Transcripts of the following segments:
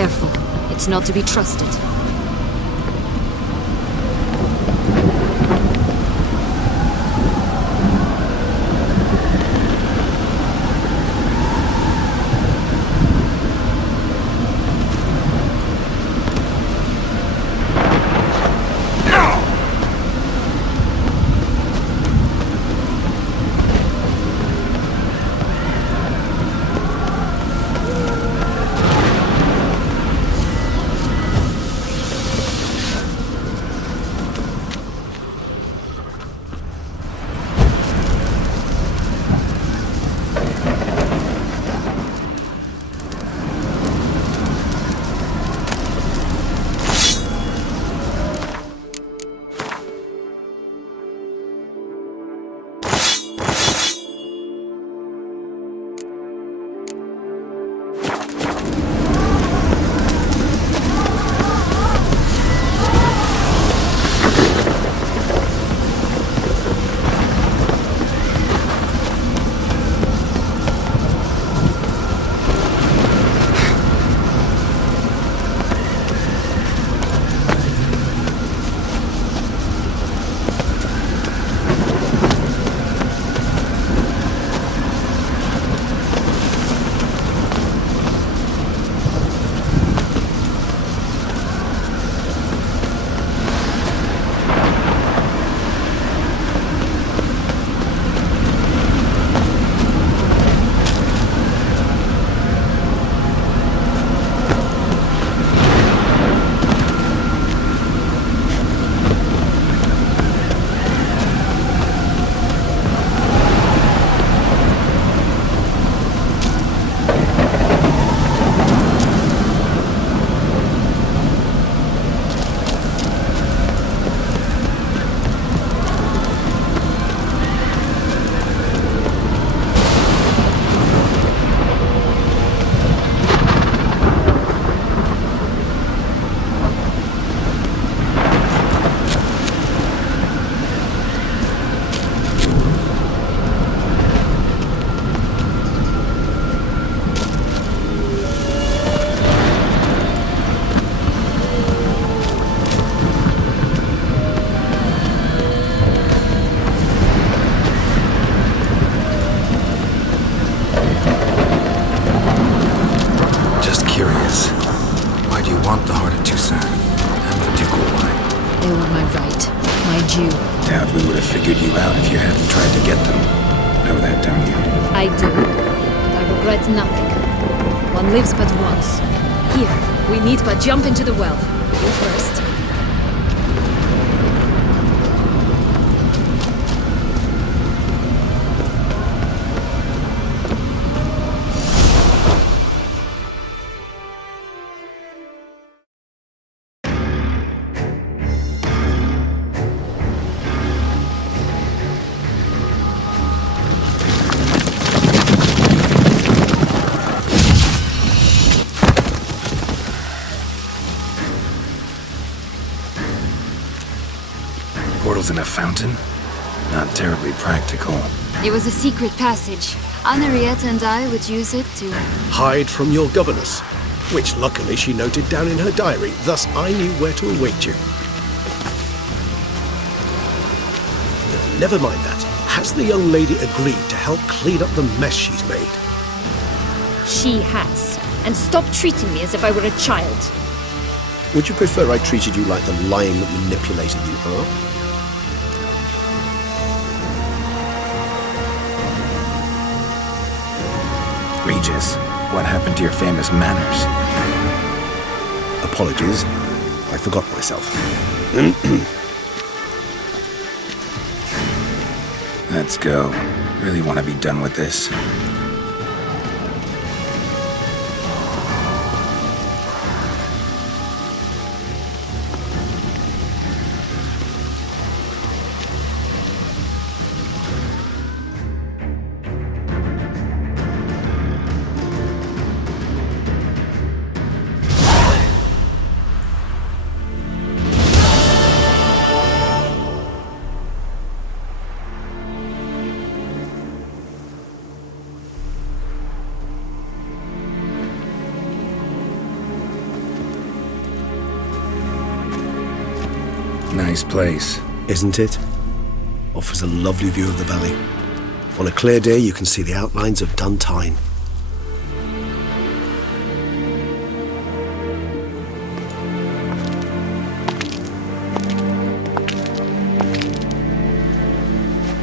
Careful. It's not to be trusted. Lives but once. Here, we need but jump into the well. You first. In a fountain? Not terribly practical. It was a secret passage. Henriette and I would use it to... hide from your governess, which luckily she noted down in her diary, thus I knew where to await you. Never mind that. Has the young lady agreed to help clean up the mess she's made? She has. And stop treating me as if I were a child. Would you prefer I treated you like the lion that manipulated you, huh? Regis, what happened to your famous manners? Apologies. I forgot myself. Let's go. Really want to be done with this. Nice place. Isn't it? Offers a lovely view of the valley. On a clear day, you can see the outlines of Duntine.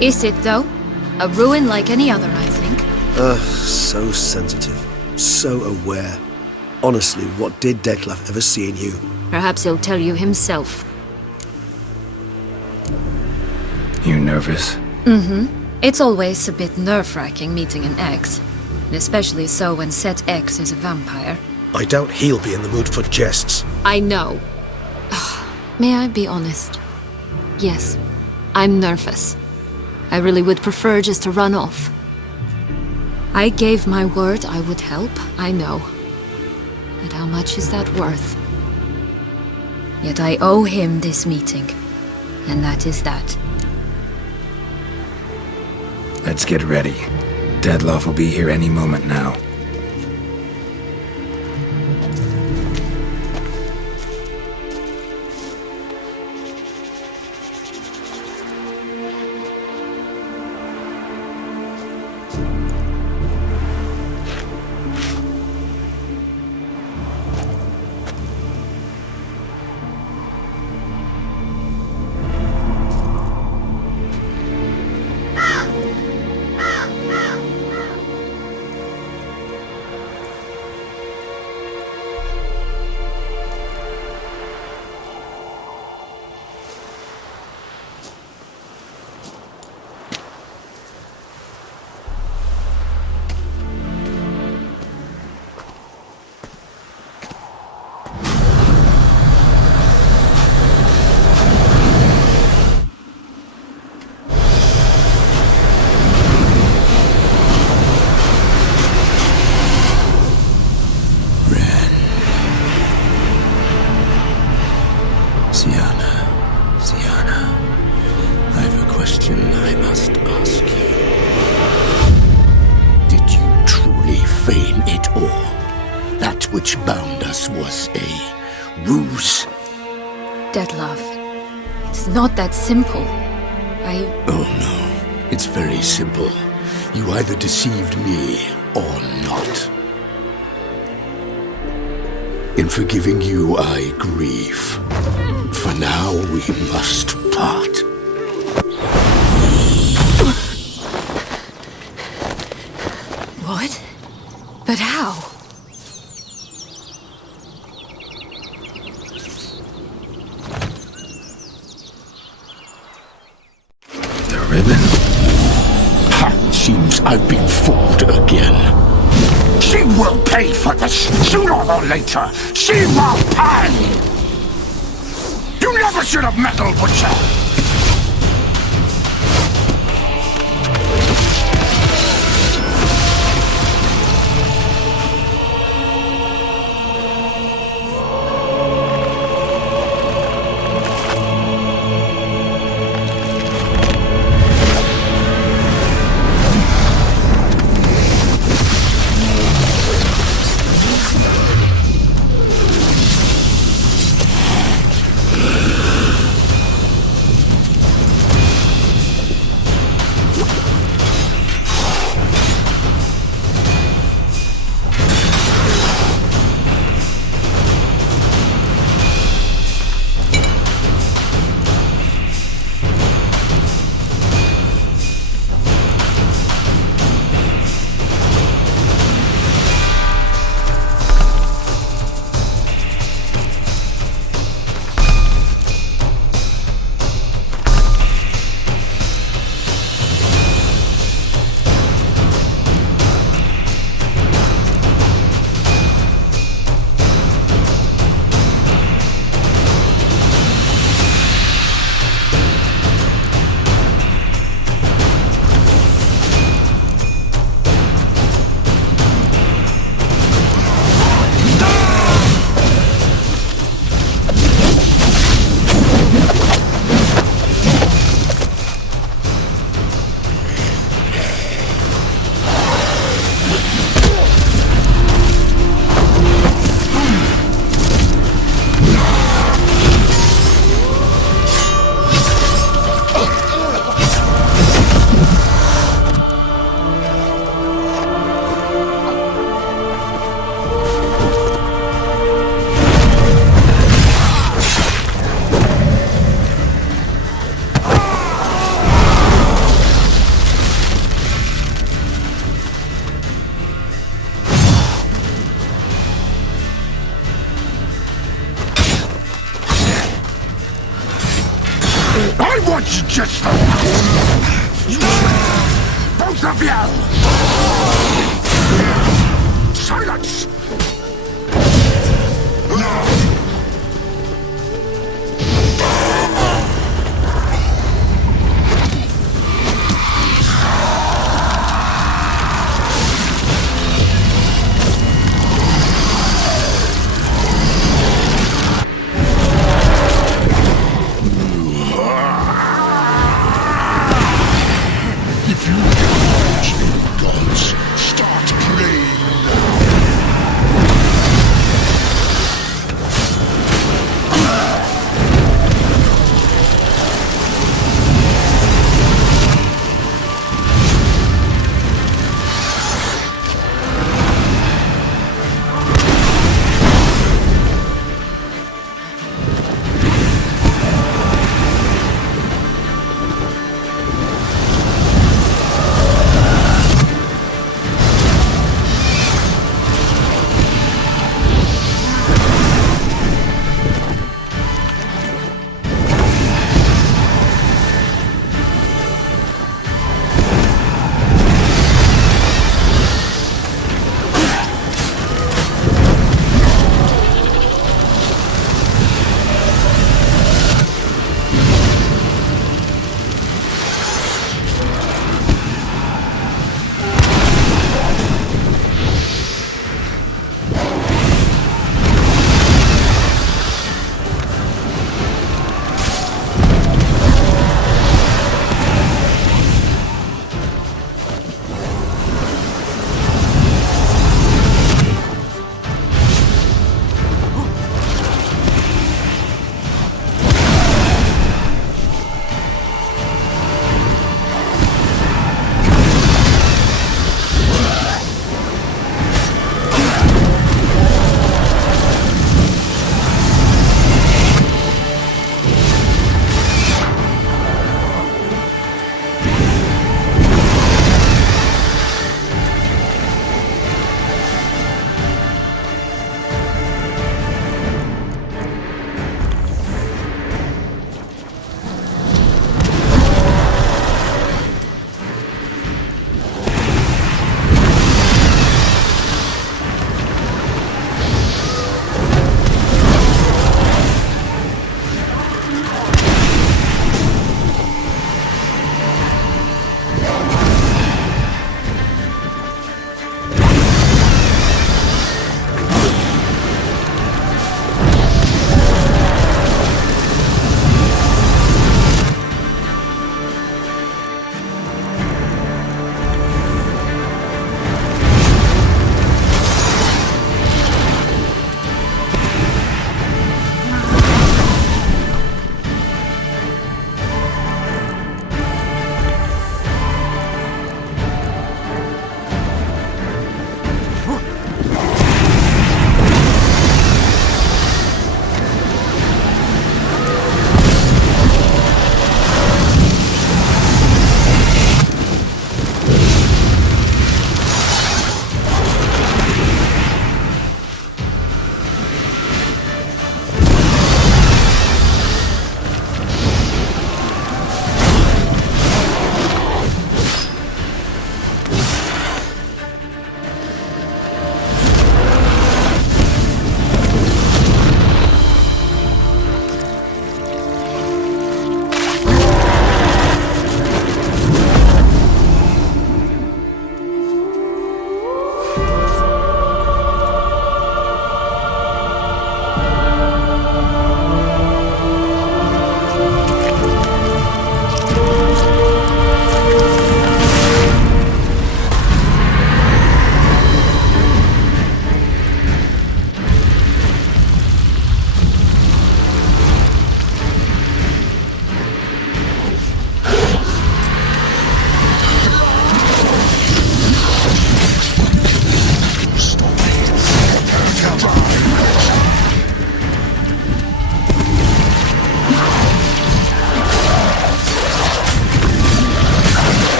Is it, though? A ruin like any other, I think. So sensitive. So aware. Honestly, what did Detlef ever see in you? Perhaps he'll tell you himself. You nervous? It's always a bit nerve-wracking meeting an ex. Especially so when said ex is a vampire. I doubt he'll be in the mood for jests. I know. May I be honest? Yes, I'm nervous. I really would prefer just to run off. I gave my word I would help, I know. But how much is that worth? Yet I owe him this meeting. And that is that. Let's get ready. Detlef will be here any moment now. Sienna, I've a question I must ask you. Did you truly feign it all? That which bound us was a ruse? Detlef, it's not that simple. Oh no, it's very simple. You either deceived me or not. In forgiving you, I grieve. For now, we must part. What? But how? The ribbon? Ha! Seems I've been fooled again. She will pay for this, sooner or later. She will pay! You never should have meddled with her! I want you just... Both of you! Silence! If you acknowledge the gods, start praying now.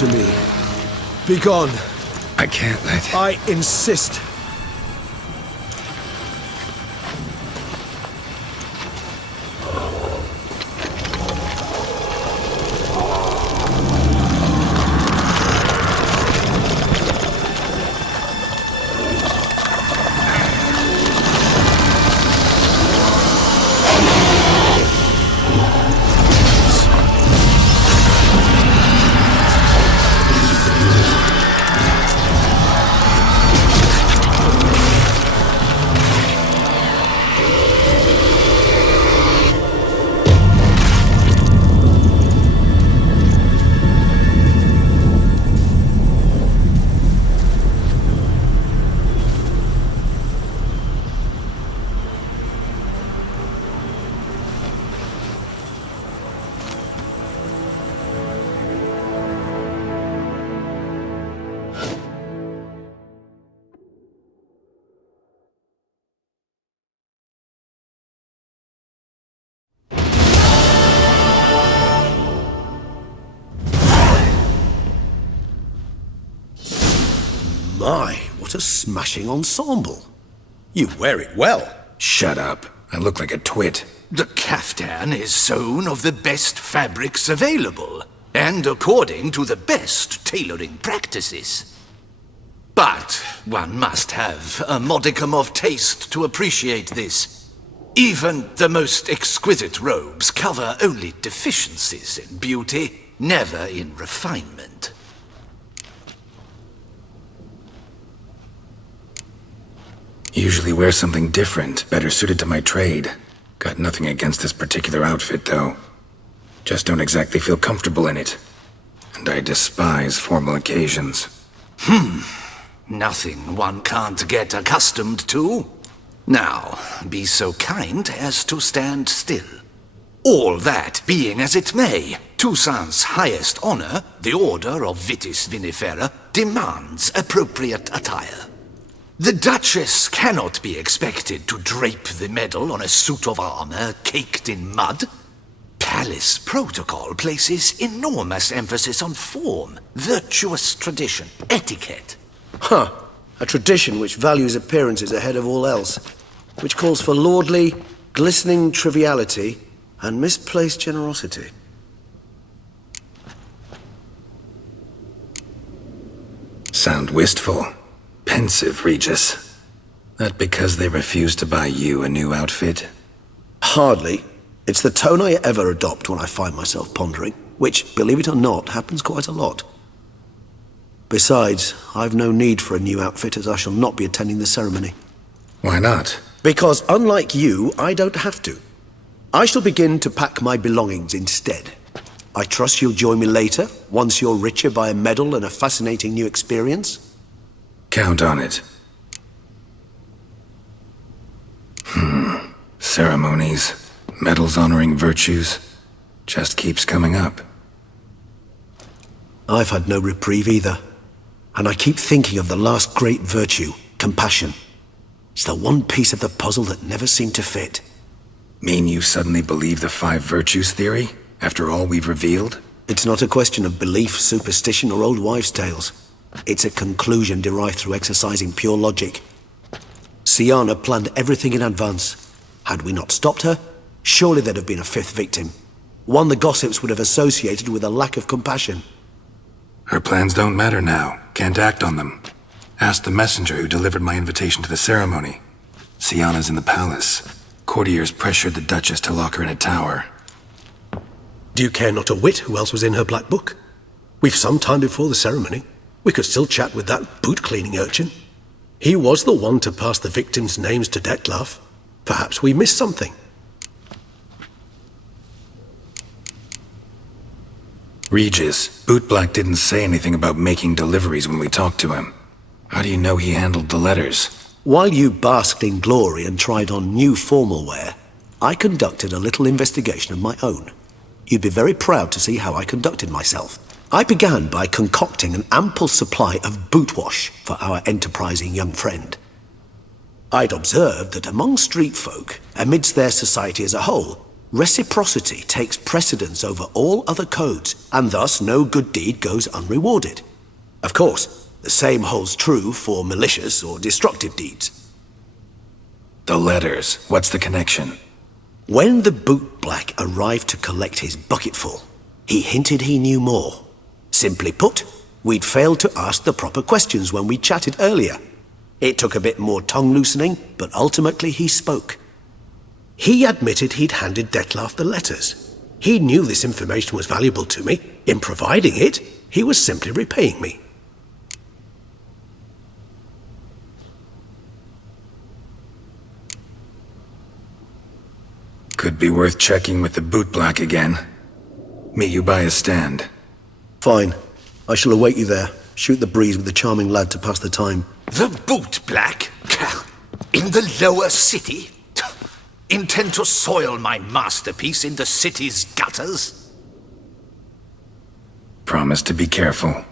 to me. Begone. I can't let... I insist. My, what a smashing ensemble. You wear it well. Shut up. I look like a twit. The caftan is sewn of the best fabrics available, and according to the best tailoring practices. But one must have a modicum of taste to appreciate this. Even the most exquisite robes cover only deficiencies in beauty, never in refinement. Usually wear something different, better suited to my trade. Got nothing against this particular outfit, though. Just don't exactly feel comfortable in it. And I despise formal occasions. Nothing one can't get accustomed to. Now, be so kind as to stand still. All that being as it may, Toussaint's highest honor, the Order of Vitis Vinifera, demands appropriate attire. The Duchess cannot be expected to drape the medal on a suit of armor caked in mud. Palace protocol places enormous emphasis on form, virtuous tradition, etiquette. Huh. A tradition which values appearances ahead of all else. Which calls for lordly, glistening triviality and misplaced generosity. Sound wistful. Pensive, Regis. That because they refused to buy you a new outfit? Hardly. It's the tone I ever adopt when I find myself pondering, which, believe it or not, happens quite a lot. Besides, I've no need for a new outfit as I shall not be attending the ceremony. Why not? Because unlike you, I don't have to. I shall begin to pack my belongings instead. I trust you'll join me later, once you're richer by a medal and a fascinating new experience? Count on it. Ceremonies, medals honoring virtues, just keeps coming up. I've had no reprieve either. And I keep thinking of the last great virtue, compassion. It's the one piece of the puzzle that never seemed to fit. Mean you suddenly believe the 5 virtues theory, after all we've revealed? It's not a question of belief, superstition, or old wives' tales. It's a conclusion derived through exercising pure logic. Siana planned everything in advance. Had we not stopped her, surely there'd have been a 5th victim. One the gossips would have associated with a lack of compassion. Her plans don't matter now. Can't act on them. Ask the messenger who delivered my invitation to the ceremony. Siana's in the palace. Courtiers pressured the Duchess to lock her in a tower. Do you care not a whit who else was in her black book? We've some time before the ceremony. We could still chat with that boot-cleaning urchin. He was the one to pass the victims' names to Dettlaff. Perhaps we missed something. Regis, Bootblack didn't say anything about making deliveries when we talked to him. How do you know he handled the letters? While you basked in glory and tried on new formal wear, I conducted a little investigation of my own. You'd be very proud to see how I conducted myself. I began by concocting an ample supply of boot wash for our enterprising young friend. I'd observed that among street folk, amidst their society as a whole, Reciprocity takes precedence over all other codes, and thus no good deed goes unrewarded. Of course, the same holds true for malicious or destructive deeds. The letters, what's the connection? When the bootblack arrived to collect his bucketful, he hinted he knew more. Simply put, we'd failed to ask the proper questions when we chatted earlier. It took a bit more tongue-loosening, but ultimately he spoke. He admitted he'd handed Dettlaff the letters. He knew this information was valuable to me. In providing it, he was simply repaying me. Could be worth checking with the bootblack again. Meet you by a stand. Fine. I shall await you there. Shoot the breeze with the charming lad to pass the time. The bootblack? In the lower city? Intend to soil my masterpiece in the city's gutters? Promise to be careful.